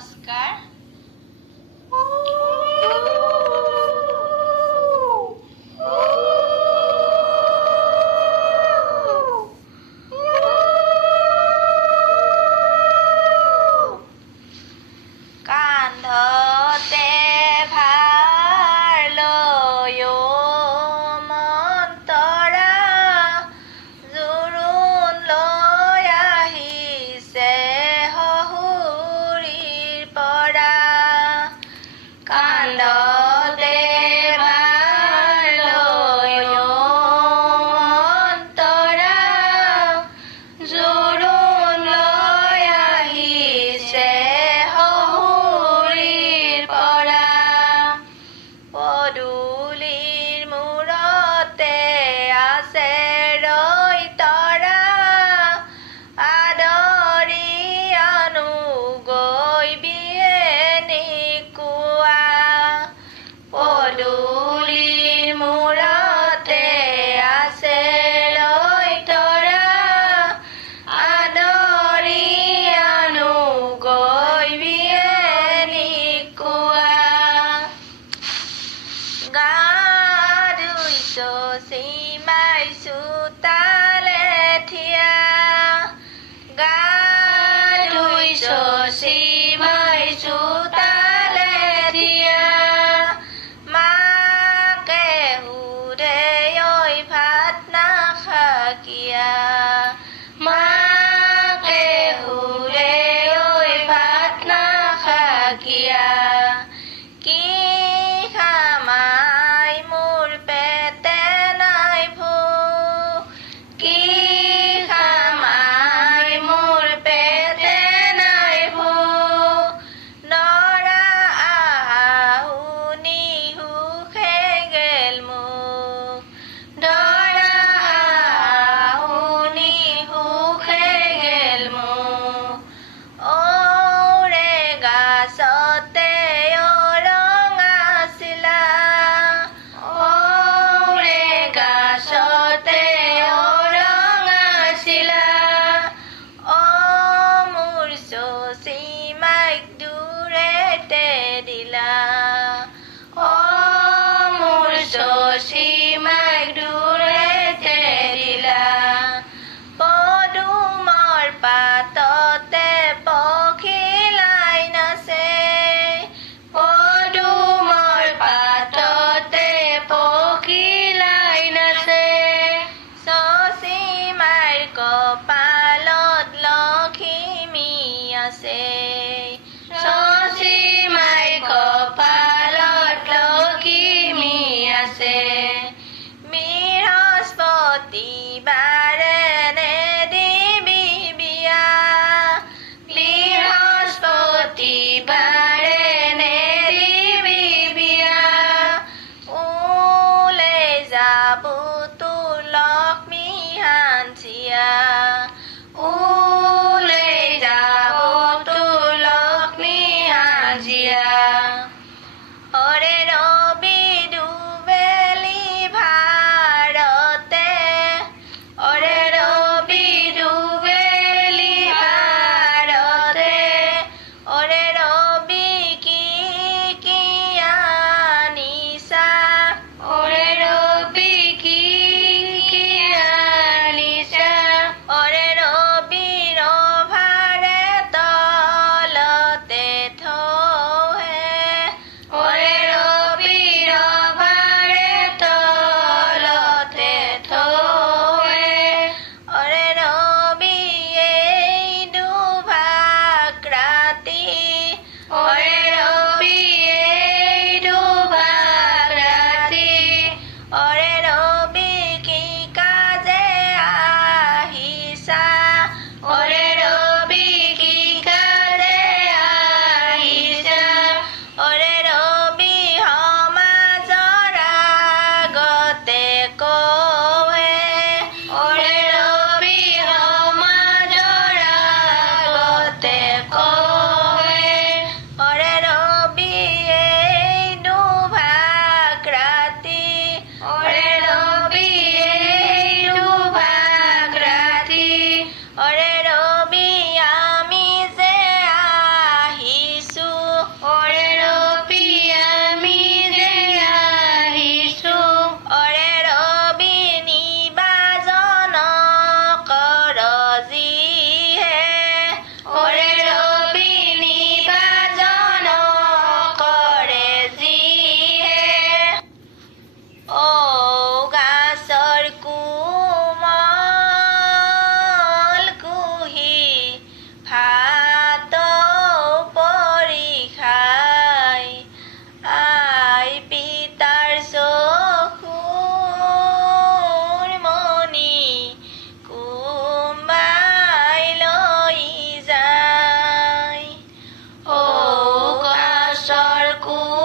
Oscar. Yeah. Yeah. দরকার